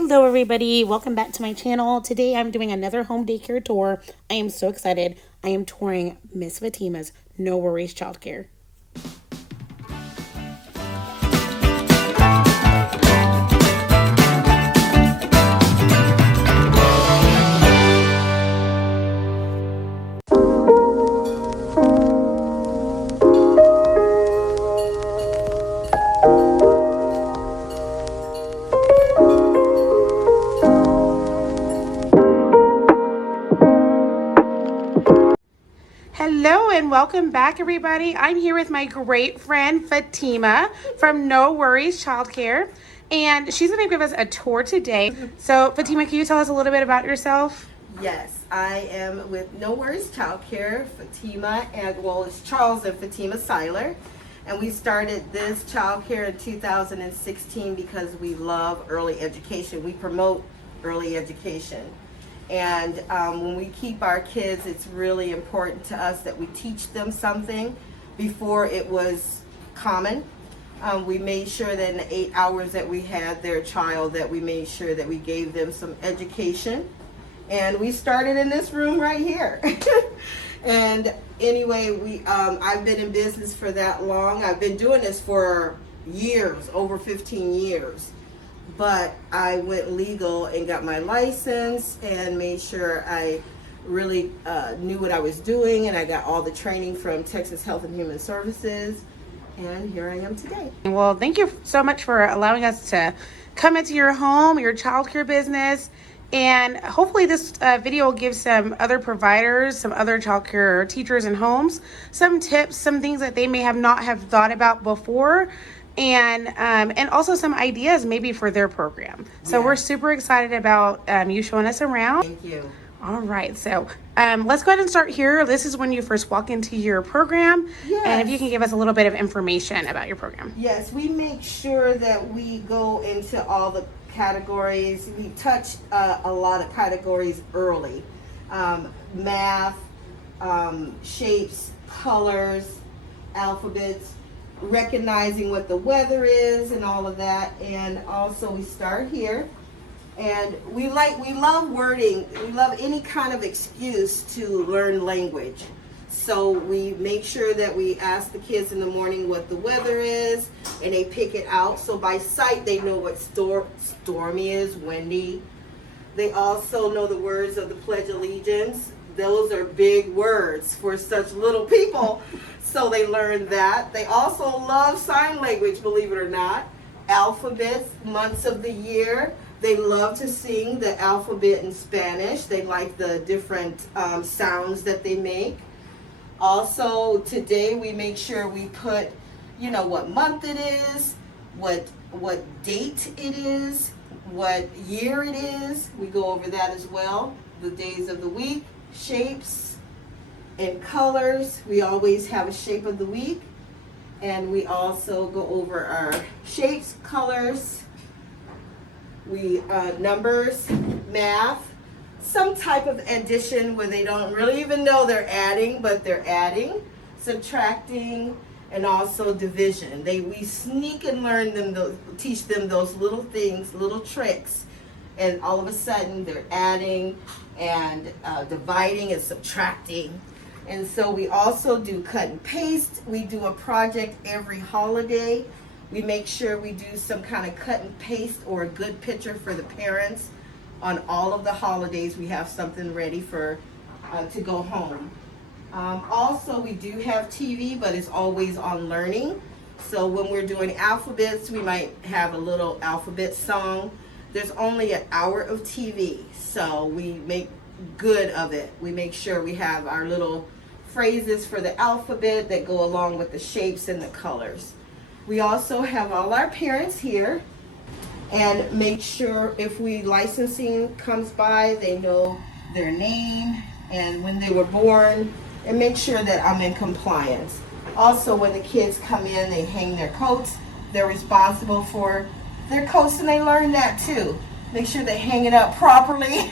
Hello everybody, welcome back to my channel. Today I'm doing another home daycare tour. I am so excited. I am touring Miss Fatima's No Worries Childcare. Hello and welcome back everybody. I'm here with my great friend Fatima from No Worries Childcare, and she's going to give us a tour today. So Fatima, can you tell us a little bit about yourself? Yes, I am with No Worries Childcare, Fatima, and well, it's Charles and Fatima Seiler. And we started this childcare in 2016 because we love early education. We promote early education. And when we keep our kids, it's really important to us that we teach them something. Before it was common. We made sure that in the 8 hours that we had their child, that we made sure that we gave them some education. And we started in this room right here. And anyway, I've been in business for that long. I've been doing this for years, over 15 years. But I went legal and got my license and made sure I really knew what I was doing, and I got all the training from Texas Health and Human Services, and here I am today. Well, thank you so much for allowing us to come into your home, your childcare business, and hopefully this video will give some other providers, some other childcare teachers and homes, some tips, some things that they may have not have thought about before, and also some ideas maybe for their program. So we're super excited about you showing us around. Thank you. All right, so let's go ahead and start here. This is when you first walk into your program. Yes. And if you can give us a little bit of information about your program. Yes, we make sure that we go into all the categories. We touch a lot of categories early. Math, shapes, colors, alphabets, recognizing what the weather is and all of that. And also we start here. And we love wording. We love any kind of excuse to learn language. So we make sure that we ask the kids in the morning what the weather is, and they pick it out. So by sight, they know what stormy is, windy. They also know the words of the Pledge of Allegiance. Those are big words for such little people. So they learn that. They also love sign language, believe it or not. Alphabets, months of the year. They love to sing the alphabet in Spanish. They like the different sounds that they make. Also, today we make sure we put, what month it is, what date it is, what year it is. We go over that as well. The days of the week, shapes, and colors. We always have a shape of the week. And we also go over our shapes, colors, numbers, math, some type of addition where they don't really even know they're adding, but they're adding, subtracting, and also division. We sneak and learn them, teach them those little things, little tricks, and all of a sudden they're adding and dividing and subtracting. And so we also do cut and paste. We do a project every holiday. We make sure we do some kind of cut and paste or a good picture for the parents. On all of the holidays, we have something ready for to go home. Also, we do have TV, but it's always on learning. So when we're doing alphabets, we might have a little alphabet song. There's only an hour of TV, so we make good of it. We make sure we have our little phrases for the alphabet that go along with the shapes and the colors. We also have all our parents here, and make sure if licensing comes by, they know their name and when they were born, and make sure that I'm in compliance. Also, when the kids come in, they hang their coats. They're responsible for their coats, and they learn that too. Make sure they hang it up properly.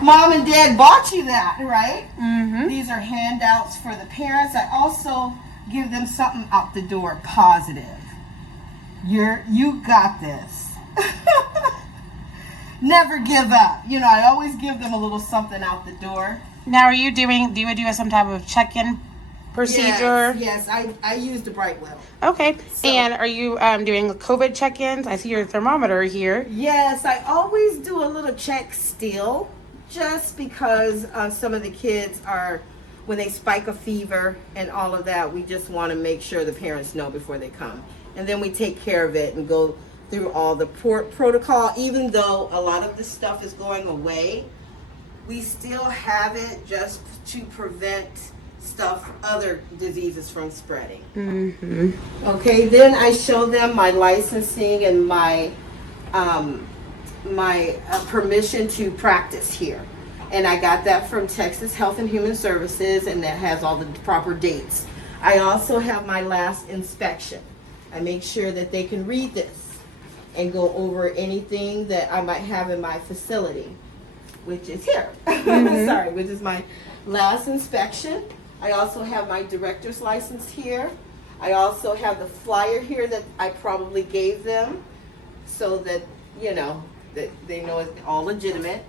Mom and Dad bought you that, right? Mm-hmm. These are handouts for the parents. I also give them something out the door positive. You got this. never give up. You know, I always give them a little something out the door. Now, do you do some type of check-in procedure? Yes, I use the Brightwell. Okay. So- And are you doing COVID check-ins? I see your thermometer here. Yes, I always do a little check still, just because some of the kids are, when they spike a fever and all of that, we just want to make sure the parents know before they come. And then we take care of it and go through all the protocol. Even though a lot of the stuff is going away, we still have it just to prevent other diseases from spreading. Mm-hmm. Okay, then I show them my licensing and my permission to practice here. And I got that from Texas Health and Human Services, and that has all the proper dates. I also have my last inspection. I make sure that they can read this and go over anything that I might have in my facility, which is here. Sorry, which is my last inspection. I also have my director's license here. I also have the flyer here that I probably gave them so that, you know, that they know it's all legitimate.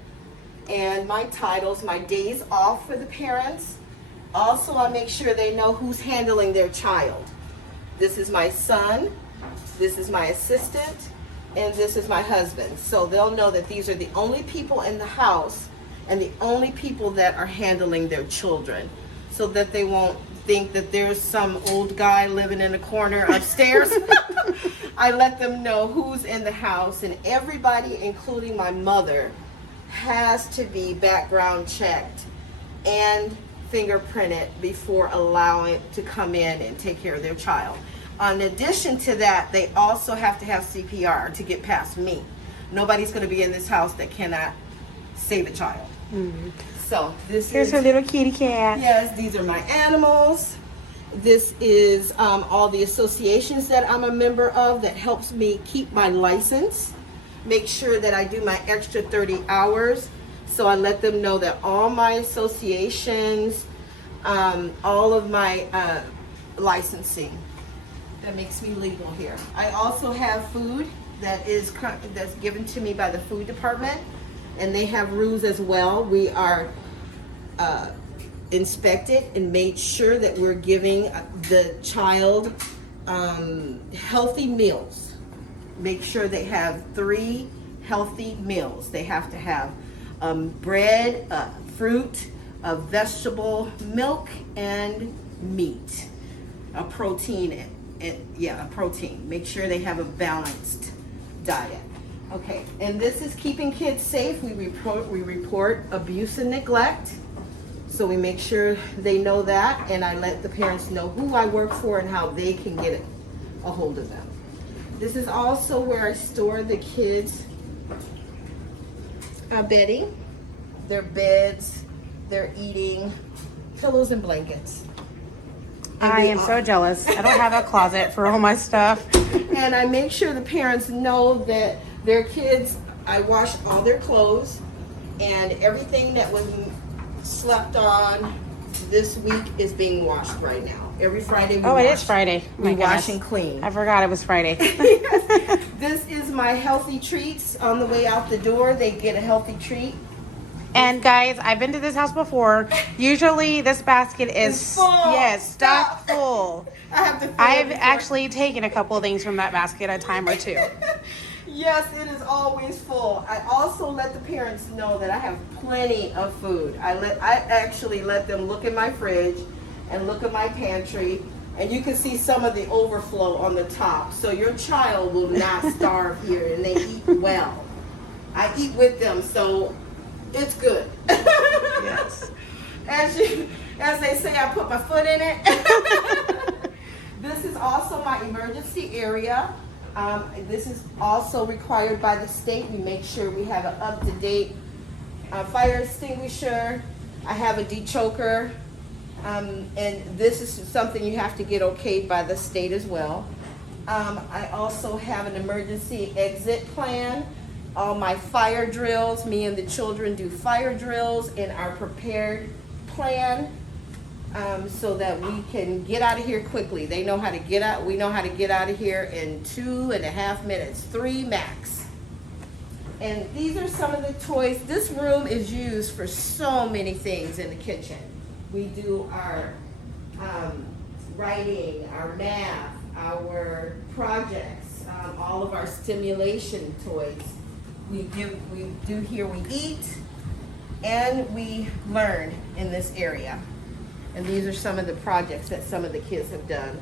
And my titles, my days off for the parents. Also, I make sure they know who's handling their child. This is my son, this is my assistant, and this is my husband. So they'll know that these are the only people in the house and the only people that are handling their children, so that they won't think that there's some old guy living in a corner upstairs. I let them know who's in the house, and everybody, including my mother, has to be background checked and fingerprinted before allowing to come in and take care of their child. In addition to that, they also have to have CPR to get past me. Nobody's going to be in this house that cannot save a child. Mm-hmm. So Here's her little kitty cat. Yes, these are my animals. This is all the associations that I'm a member of that helps me keep my license. Make sure that I do my extra 30 hours. So I let them know that all my associations, all of my licensing, that makes me legal here. I also have food that's given to me by the food department, and they have rules as well. We are inspected and made sure that we're giving the child healthy meals. Make sure they have 3 healthy meals. They have to have bread, fruit, vegetable, milk, and meat. A protein, a protein. Make sure they have a balanced diet. Okay, and this is keeping kids safe. We report abuse and neglect. So we make sure they know that, and I let the parents know who I work for and how they can get a hold of them. This is also where I store the kids' bedding, their beds, their eating, pillows and blankets. And I am so jealous. I don't have a closet for all my stuff. And I make sure the parents know that their kids, I wash all their clothes, and everything that was slept on this week is being washed right now. Every Friday we wash. It is Friday. Oh We my wash goodness. and clean. I forgot it was Friday. This is my healthy treats. On the way out the door, they get a healthy treat. And guys, I've been to this house before. Usually this basket is It's full. stuffed full. I have to. I've actually taken a couple of things from that basket a time or two. Yes, it is always full. I also let the parents know that I have plenty of food. I actually let them look in my fridge and look at my pantry, and you can see some of the overflow on the top. So your child will not starve here, and they eat well. I eat with them, so it's good. Yes. As they say, I put my foot in it. This is also my emergency area. This is also required by the state. We make sure we have an up-to-date fire extinguisher. I have a dechoker, and this is something you have to get okayed by the state as well. I also have an emergency exit plan. All my fire drills, me and the children do fire drills in our prepared plan, so that we can get out of here quickly. They know how to get out. We know how to get out of here in 2.5 minutes, 3 max. And these are some of the toys. This room is used for so many things in the kitchen. We do our writing, our math, our projects, all of our stimulation toys. We do here, we eat and we learn in this area. And these are some of the projects that some of the kids have done.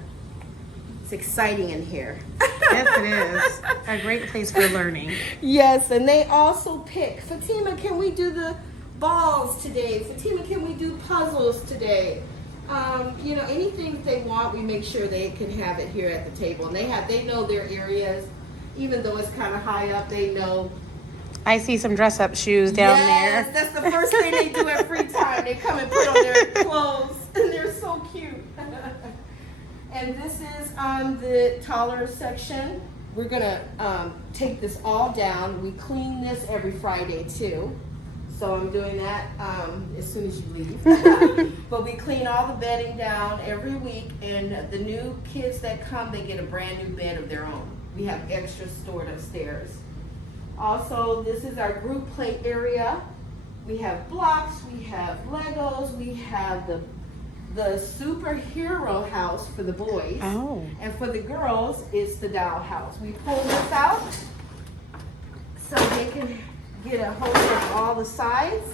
It's exciting in here. Yes, it is. A great place for learning. Yes, and they also pick, Fatima, can we do the balls today? Fatima, can we do puzzles today? You know, anything that they want, we make sure they can have it here at the table. And they know their areas, even though it's kind of high up, they know. I see some dress-up shoes down Yes, there. that's the first thing they do at free time. They come and put on their clothes, and they're so cute. And this is on the taller section. We're gonna take this all down. We clean this every Friday too. So I'm doing that as soon as you leave. But we clean all the bedding down every week, and the new kids that come, they get a brand new bed of their own. We have extra stored upstairs. Also, this is our group play area. We have blocks, we have Legos, we have the superhero house for the boys. Oh. And for the girls, it's the doll house. We pull this out so they can get a hold of all the sides,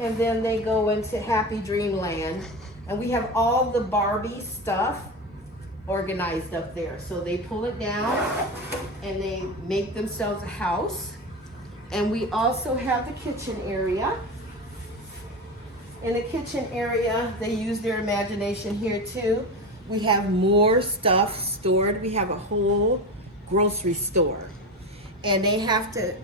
and then they go into Happy Dreamland. And we have all the Barbie stuff organized up there. So they pull it down and they make themselves a house. And we also have the kitchen area. In the kitchen area, they use their imagination here too. We have more stuff stored. We have a whole grocery store. And they have to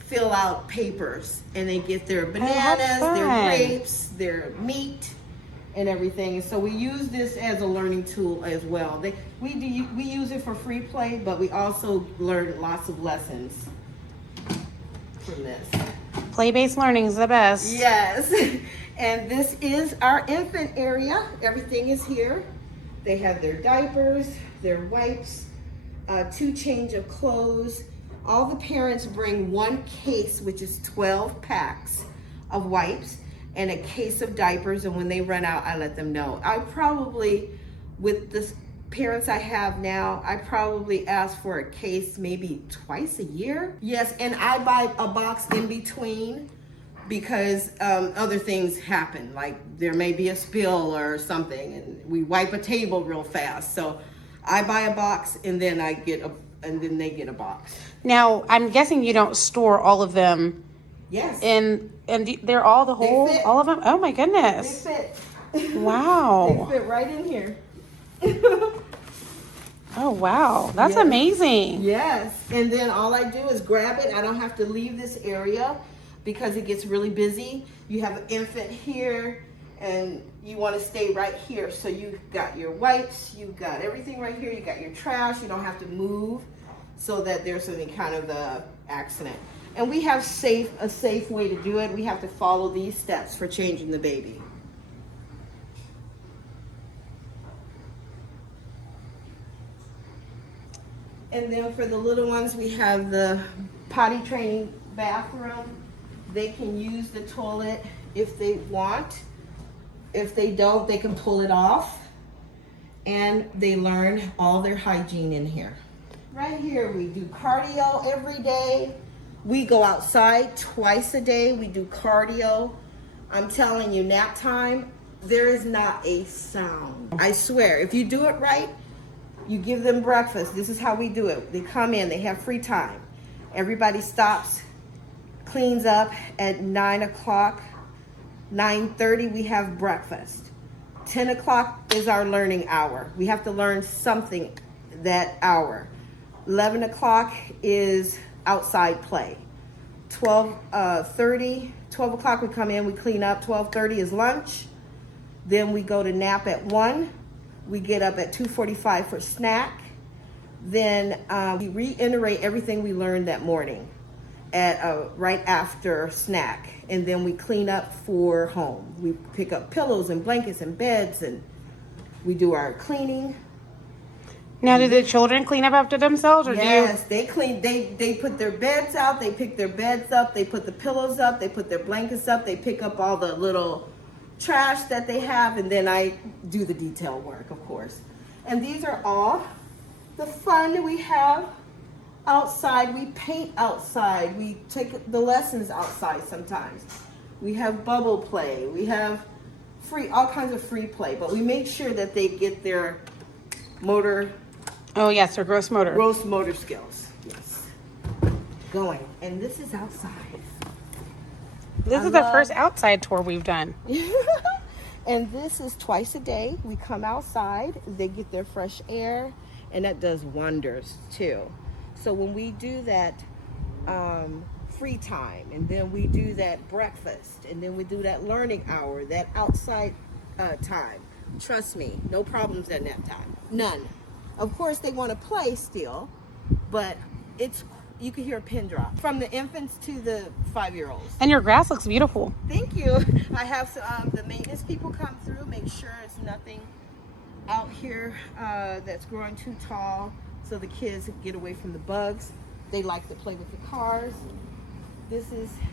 fill out papers, and they get their bananas, their grapes, their meat, and everything. And so we use this as a learning tool as well. We use it for free play, but we also learn lots of lessons from this. Play-based learning is the best. Yes. And this is our infant area. Everything is here. They have their diapers, their wipes, 2 change of clothes. All the parents bring 1 case, which is 12 packs of wipes, and a case of diapers, and when they run out, I let them know. I probably, with the parents I have now, I probably ask for a case maybe twice a year. Yes, and I buy a box in between because other things happen, like there may be a spill or something, and we wipe a table real fast. So I buy a box, and then and then they get a box. Now, I'm guessing you don't store all of them. Yes. And they're all the whole, all of them? Oh my goodness. They fit. Wow. They fit right in here. Oh wow, that's Yes. amazing. Yes, and then all I do is grab it. I don't have to leave this area because it gets really busy. You have an infant here, and you want to stay right here. So you've got your wipes, you've got everything right here, you got your trash. You don't have to move so that there's any kind of accident. And we have a safe way to do it. We have to follow these steps for changing the baby. And then for the little ones, we have the potty training bathroom. They can use the toilet if they want. If they don't, they can pull it off. And they learn all their hygiene in here. Right here, we do cardio every day. We go outside twice a day. We do cardio. I'm telling you, nap time, there is not a sound. I swear, if you do it right, you give them breakfast. This is how we do it. They come in, they have free time. Everybody stops, cleans up at 9 o'clock. 9:30, we have breakfast. 10 o'clock is our learning hour. We have to learn something that hour. 11 o'clock is outside play. 12 o'clock we come in, we clean up. 12:30 is lunch. Then we go to nap at 1. We get up at 2:45 for snack. Then we reiterate everything we learned that morning at right after snack. And then we clean up for home. We pick up pillows and blankets and beds, and we do our cleaning. Now, do the children clean up after themselves, or Yes, they clean. They put their beds out. They pick their beds up. They put the pillows up. They put their blankets up. They pick up all the little trash that they have, and then I do the detail work, of course. And these are all the fun we have outside. We paint outside. We take the lessons outside sometimes. We have bubble play. We have all kinds of free play, but we make sure that they get their motor. Oh yes, their gross motor. Gross motor skills. Yes. Going. And this is outside. This is the first outside tour we've done. And this is twice a day. We come outside, they get their fresh air, and that does wonders too. So when we do that free time, and then we do that breakfast, and then we do that learning hour, that outside time, trust me, no problems at nap time. None. Of course, they want to play still, but you can hear a pin drop from the infants to the 5-year-olds. And your grass looks beautiful. Thank you. I have the maintenance people come through, make sure it's nothing out here that's growing too tall, so the kids get away from the bugs. They like to play with the cars.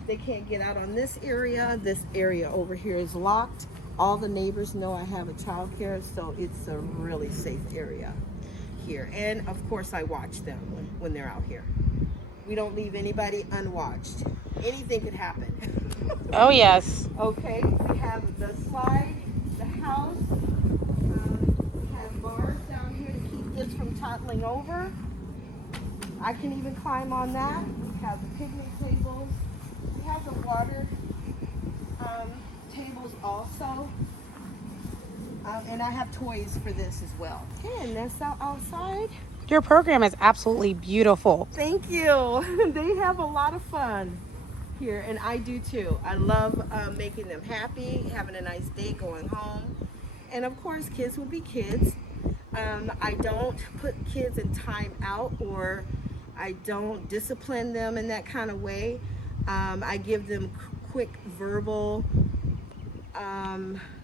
They can't get out on this area. This area over here is locked. All the neighbors know I have a childcare, so it's a really safe area here. And of course I watch them when they're out here. We don't leave anybody unwatched. Anything could happen. Oh yes. Okay, we have the slide, the house. We have bars down here to keep this from toppling over. I can even climb on that. We have the picnic tables. We have the water tables also. And I have toys for this as well. Okay, and that's outside. Your program is absolutely beautiful. Thank you. They have a lot of fun here, and I do too. I love making them happy, having a nice day, going home. And of course, kids will be kids. I don't put kids in time out, or I don't discipline them in that kind of way. I give them quick verbal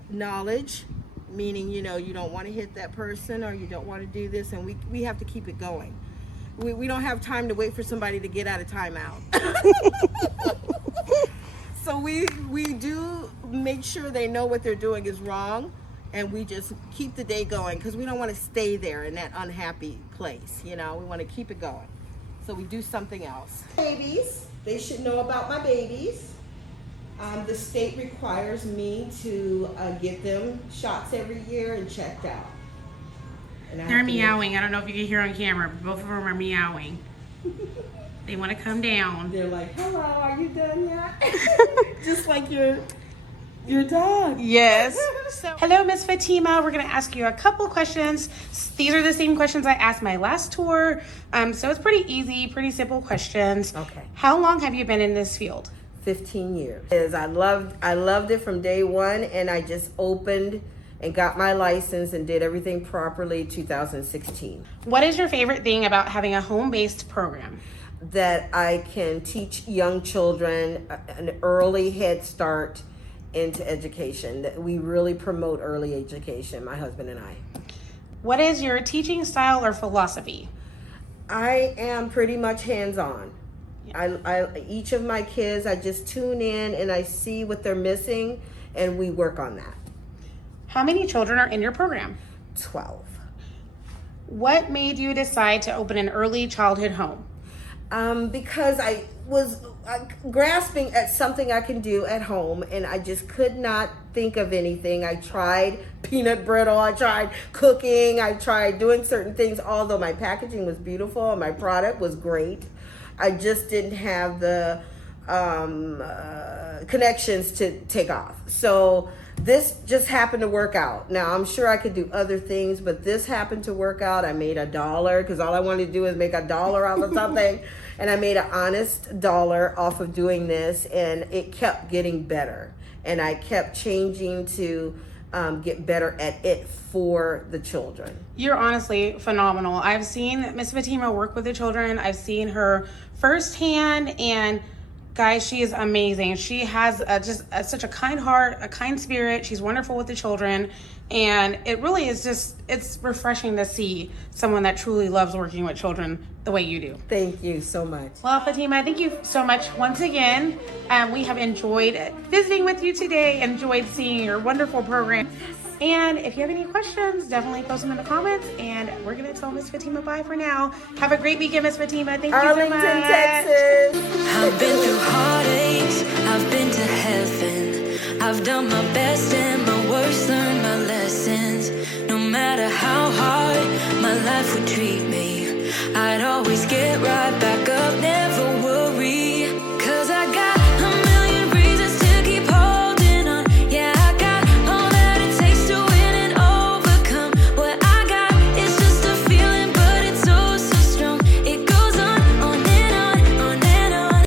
knowledge, meaning, you don't want to hit that person, or you don't want to do this, and we have to keep it going. We don't have time to wait for somebody to get out of timeout. So we do make sure they know what they're doing is wrong, and we just keep the day going, because we don't want to stay there in that unhappy place. We want to keep it going. So we do something else. Babies, they should know about my babies. The state requires me to get them shots every year and checked out. And They're meowing. I don't know if you can hear on camera, but both of them are meowing. They want to come down. They're like, hello, are you done yet? Just like your dog. Yes. Hello, Miss Fatima. We're going to ask you a couple questions. These are the same questions I asked my last tour. So it's pretty easy, pretty simple questions. Okay. How long have you been in this field? 15 years. I loved it from day one, and I just opened and got my license and did everything properly 2016. What is your favorite thing about having a home-based program? That I can teach young children an early head start into education. That we really promote early education, my husband and I. What is your teaching style or philosophy? I am pretty much hands-on. Each of my kids, I just tune in and I see what they're missing, and we work on that. How many children are in your program? 12. What made you decide to open an early childhood home? Because I was grasping at something I can do at home, and I just could not think of anything. I tried peanut brittle, I tried cooking, I tried doing certain things, although my packaging was beautiful and my product was great. I just didn't have the connections to take off. So this just happened to work out. Now, I'm sure I could do other things, but this happened to work out. I made $1 because all I wanted to do is make $1 out of something. And I made an honest $1 off of doing this, and it kept getting better. And I kept changing to get better at it for the children. You're honestly phenomenal. I've seen Miss Fatima work with the children. I've seen her firsthand, and Guys, she is amazing. She has such a kind heart, a kind spirit. She's wonderful with the children. And it really is it's refreshing to see someone that truly loves working with children the way you do. Thank you so much. Well, Fatima, thank you so much once again. We have enjoyed visiting with you today, enjoyed seeing your wonderful program. And if you have any questions, definitely post them in the comments. And we're going to tell Miss Fatima bye for now. Have a great weekend, Miss Fatima. Thank you so much. Arlington, Texas. I've been through heartaches, I've been to heaven. I've done my best and my worst, learned my lessons. No matter how hard my life would treat me, I'd always get right back up, never would